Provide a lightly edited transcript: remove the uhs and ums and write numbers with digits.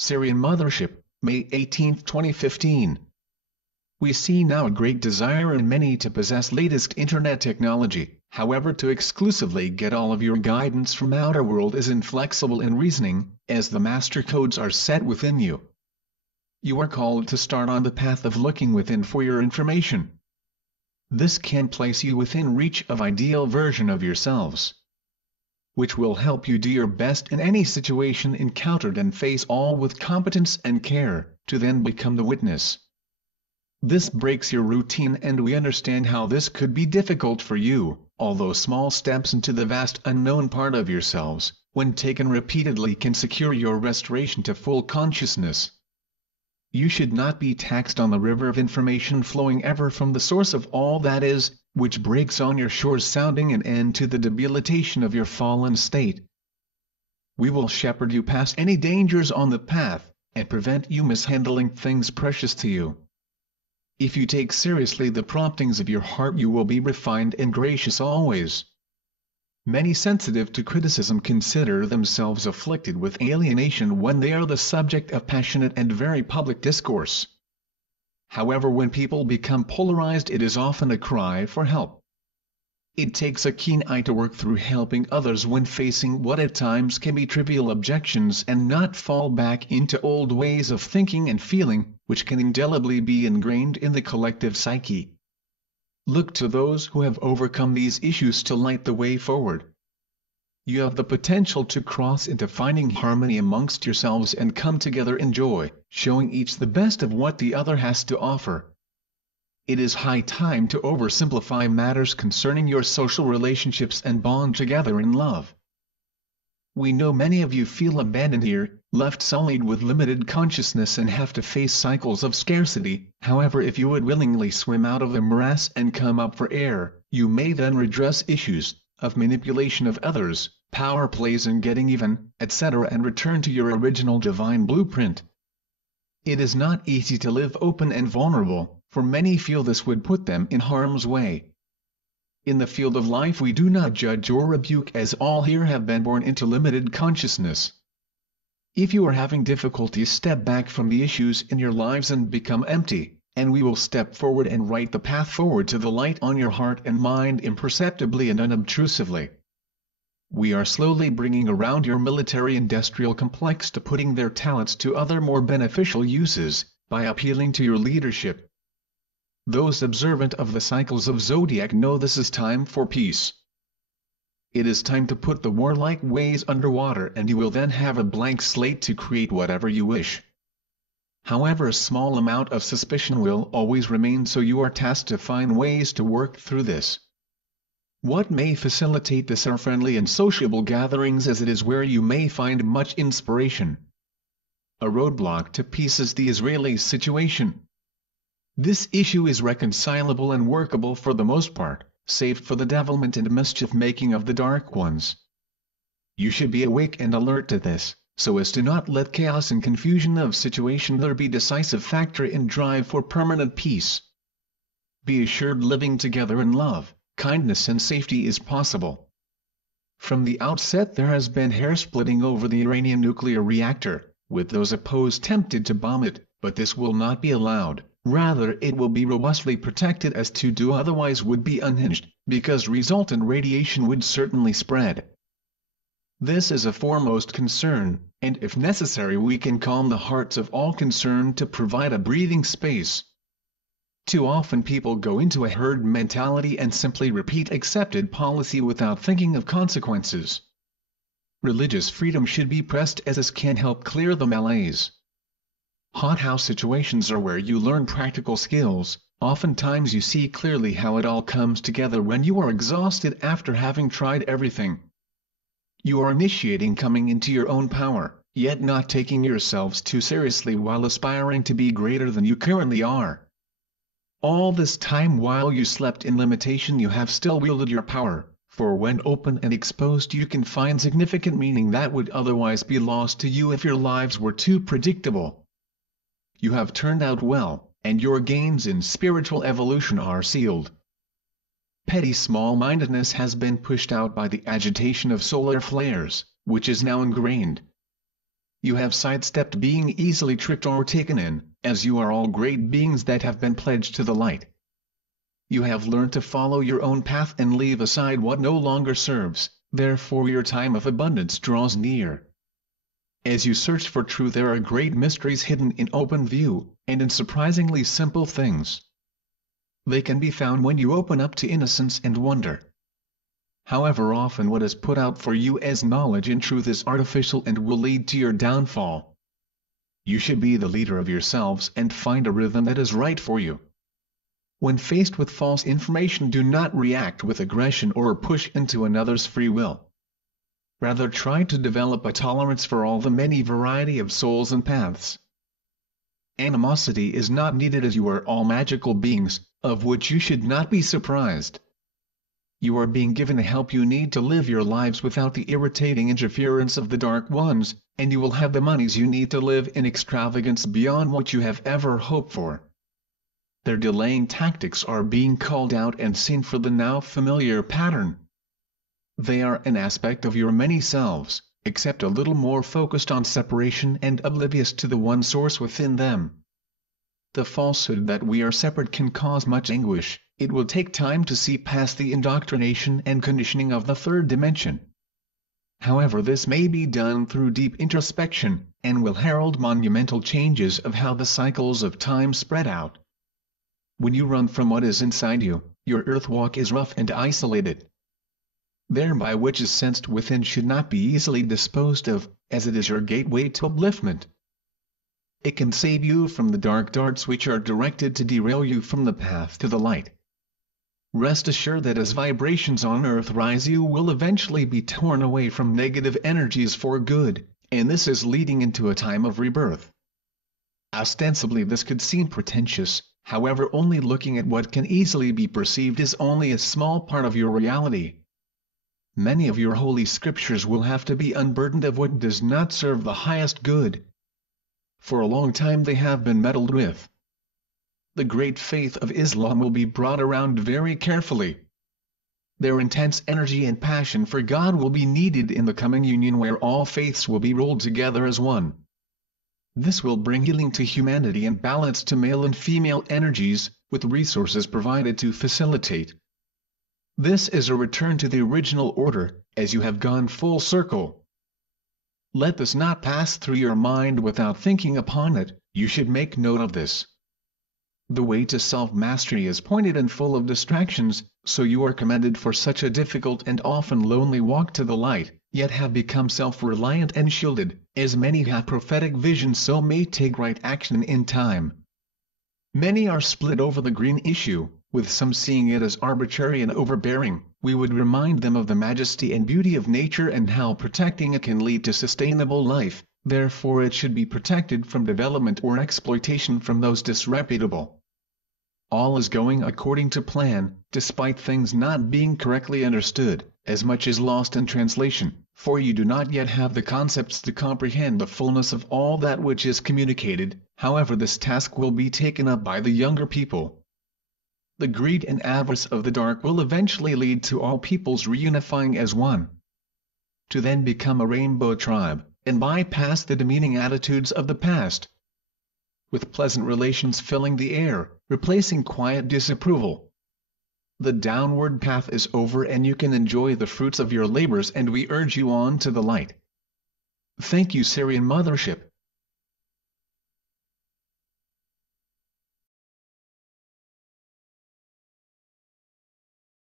Sirian Mothership, May 18, 2015. We see now a great desire in many to possess latest internet technology. However, to exclusively get all of your guidance from outer world is inflexible in reasoning, as the master codes are set within you. You are called to start on the path of looking within for your information. This can place you within reach of ideal version of yourselves, which will help you do your best in any situation encountered and face all with competence and care, to then become the witness. This breaks your routine, and we understand how this could be difficult for you, although small steps into the vast unknown part of yourselves, when taken repeatedly, can secure your restoration to full consciousness. You should not be taxed on the river of information flowing ever from the source of all that is, which breaks on your shores, sounding an end to the debilitation of your fallen state. We will shepherd you past any dangers on the path, and prevent you mishandling things precious to you. If you take seriously the promptings of your heart, you will be refined and gracious always. Many sensitive to criticism consider themselves afflicted with alienation when they are the subject of passionate and very public discourse. However, when people become polarized, it is often a cry for help. It takes a keen eye to work through helping others when facing what at times can be trivial objections, and not fall back into old ways of thinking and feeling, which can indelibly be ingrained in the collective psyche. Look to those who have overcome these issues to light the way forward. You have the potential to cross into finding harmony amongst yourselves and come together in joy, showing each the best of what the other has to offer. It is high time to oversimplify matters concerning your social relationships and bond together in love. We know many of you feel abandoned here, left sullied with limited consciousness, and have to face cycles of scarcity. However, if you would willingly swim out of the morass and come up for air, you may then redress issues of manipulation of others, power plays and getting even, etc., and return to your original divine blueprint. It is not easy to live open and vulnerable, for many feel this would put them in harm's way. In the field of life, we do not judge or rebuke, as all here have been born into limited consciousness. If you are having difficulty, step back from the issues in your lives and become empty, and we will step forward and write the path forward to the light on your heart and mind imperceptibly and unobtrusively. We are slowly bringing around your military-industrial complex to putting their talents to other more beneficial uses, by appealing to your leadership. Those observant of the cycles of zodiac know this is time for peace. It is time to put the warlike ways underwater, and you will then have a blank slate to create whatever you wish. However, a small amount of suspicion will always remain, so you are tasked to find ways to work through this. What may facilitate this are friendly and sociable gatherings, as it is where you may find much inspiration. A roadblock to peace is the Israeli situation. This issue is reconcilable and workable for the most part, save for the devilment and mischief-making of the dark ones. You should be awake and alert to this, so as to not let chaos and confusion of situation there be decisive factor in drive for permanent peace. Be assured living together in love, kindness and safety is possible. From the outset there has been hair-splitting over the Iranian nuclear reactor, with those opposed tempted to bomb it, but this will not be allowed. Rather, it will be robustly protected, as to do otherwise would be unhinged, because resultant radiation would certainly spread. This is a foremost concern, and if necessary we can calm the hearts of all concerned to provide a breathing space. Too often people go into a herd mentality and simply repeat accepted policy without thinking of consequences. Religious freedom should be pressed, as this can help clear the malaise. Hothouse situations are where you learn practical skills. Oftentimes you see clearly how it all comes together when you are exhausted after having tried everything. You are initiating coming into your own power, yet not taking yourselves too seriously while aspiring to be greater than you currently are. All this time while you slept in limitation, you have still wielded your power, for when open and exposed you can find significant meaning that would otherwise be lost to you if your lives were too predictable. You have turned out well, and your gains in spiritual evolution are sealed. Petty small-mindedness has been pushed out by the agitation of solar flares, which is now ingrained. You have sidestepped being easily tricked or taken in, as you are all great beings that have been pledged to the light. You have learned to follow your own path and leave aside what no longer serves, therefore your time of abundance draws near. As you search for truth, there are great mysteries hidden in open view, and in surprisingly simple things. They can be found when you open up to innocence and wonder. However, often what is put out for you as knowledge and truth is artificial and will lead to your downfall. You should be the leader of yourselves and find a rhythm that is right for you. When faced with false information, do not react with aggression or push into another's free will. Rather, try to develop a tolerance for all the many variety of souls and paths. Animosity is not needed, as you are all magical beings, of which you should not be surprised. You are being given the help you need to live your lives without the irritating interference of the Dark Ones, and you will have the monies you need to live in extravagance beyond what you have ever hoped for. Their delaying tactics are being called out and seen for the now familiar pattern. They are an aspect of your many selves, except a little more focused on separation and oblivious to the one source within them. The falsehood that we are separate can cause much anguish. It will take time to see past the indoctrination and conditioning of the third dimension. However, this may be done through deep introspection, and will herald monumental changes of how the cycles of time spread out. When you run from what is inside you, your earth walk is rough and isolated. Thereby which is sensed within should not be easily disposed of, as it is your gateway to upliftment. It can save you from the dark darts which are directed to derail you from the path to the light. Rest assured that as vibrations on earth rise, you will eventually be torn away from negative energies for good, and this is leading into a time of rebirth. Ostensibly this could seem pretentious, however, only looking at what can easily be perceived is only a small part of your reality. Many of your holy scriptures will have to be unburdened of what does not serve the highest good. For a long time they have been meddled with. The great faith of Islam will be brought around very carefully. Their intense energy and passion for God will be needed in the coming union where all faiths will be rolled together as one. This will bring healing to humanity and balance to male and female energies, with resources provided to facilitate. This is a return to the original order, as you have gone full circle. Let this not pass through your mind without thinking upon it. You should make note of this. The way to self-mastery is pointed and full of distractions, so you are commended for such a difficult and often lonely walk to the light, yet have become self-reliant and shielded, as many have prophetic visions so may take right action in time. Many are split over the green issue, with some seeing it as arbitrary and overbearing. We would remind them of the majesty and beauty of nature and how protecting it can lead to sustainable life, therefore it should be protected from development or exploitation from those disreputable. All is going according to plan, despite things not being correctly understood, as much is lost in translation, for you do not yet have the concepts to comprehend the fullness of all that which is communicated. However, this task will be taken up by the younger people. The greed and avarice of the dark will eventually lead to all peoples reunifying as one, to then become a rainbow tribe, and bypass the demeaning attitudes of the past, with pleasant relations filling the air, replacing quiet disapproval. The downward path is over and you can enjoy the fruits of your labors, and we urge you on to the light. Thank you, Sirian Mothership.